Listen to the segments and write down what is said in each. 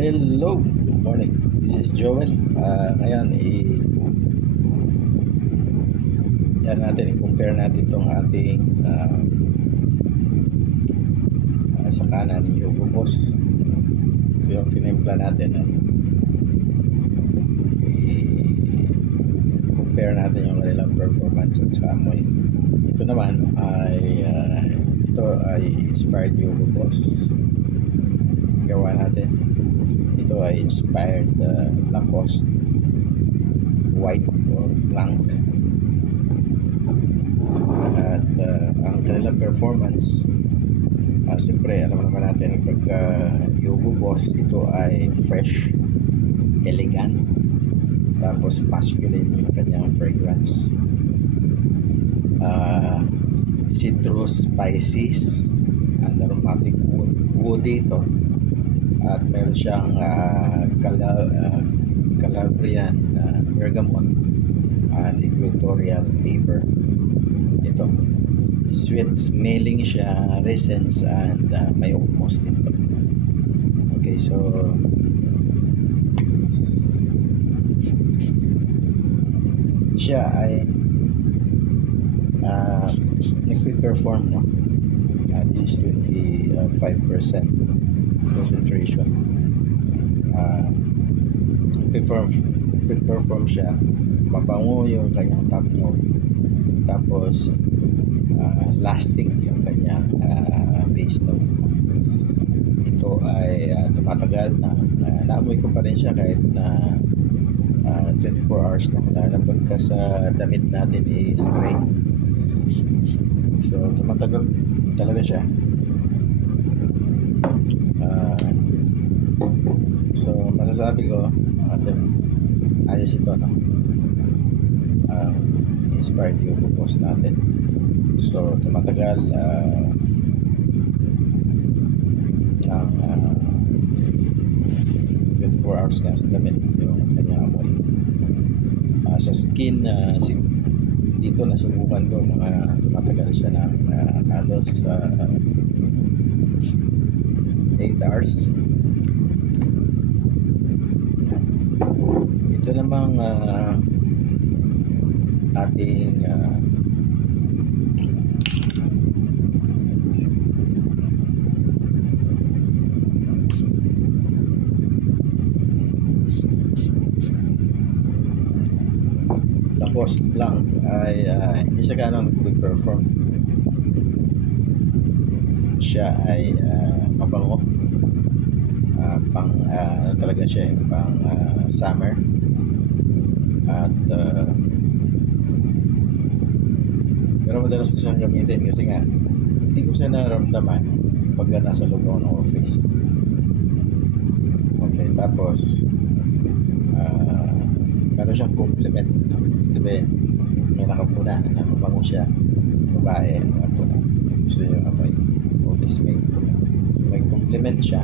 Hello, good morning. This is Joel. Ngayon, i-compare natin itong ating sa kanan, Hugo Boss. Ito yung tinimpla natin. I-compare natin yung kanilang performance at sa amoy. Ito naman ay inspired Hugo Boss. Gawa natin. Ito ay inspired Lacoste white or blank. At ang kanilang performance, siyempre alam naman natin pagka Hugo Boss, ito ay fresh, elegant, tapos masculine yung kanyang fragrance. Citrus, spices, and aromatic woody ito. At meron siyang Calabrian bergamot and equatorial flavor. Ito, sweet smelling siya, resins, and may almost dito. Okay, so siya ay nagpe-perform, no? This is 25% concentration. Nagpe-perform siya, mabango yung kanyang top note, tapos lasting yung kanyang base note. Ito ay tumatagal na, naamoy ko pa rin siya kahit na 24 hours na malalabag ka sa damit natin is spray. So tumatagal talaga siya. So masasabi ko ayos ito, no? Inspired yung post natin. So tumatagal ng 24 hours na sa damit yung kanyang amoy. Sa skin, dito nasubukan ko, mga tumatagal siya ng halos 8 hours. Ito namang ating Lacoste blank ay hindi siya gano'ng perform. Siya ay mabango, pang talaga siya pang summer. At pero madalas ko siyang gamitin kasi nga hindi ko siya naramdaman pag nasa loob ako ng office. Okay, tapos meron siyang compliment, no? Sabihin, may nakapuna na mabango siya, babae, nakapuna, gusto yung amoy, office mate. May compliment siya.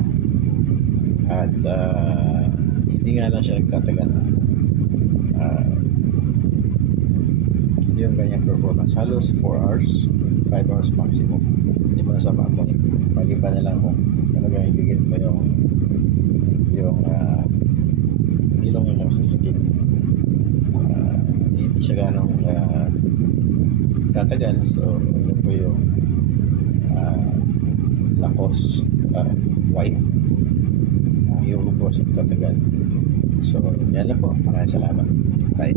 At hindi nga lang siya nagtatagal. Yung kanyang performance, halos 4 hours, 5 hours maximum. Hindi mo nasama mo, maliban na lang kung talagang ibigit mo yung ilong mo sa skin. Hindi siya ganong tatagal. So yun po yung Lacoste white, yung Hugo Boss tatagal. So yan lang po, maraming salamat. Bye.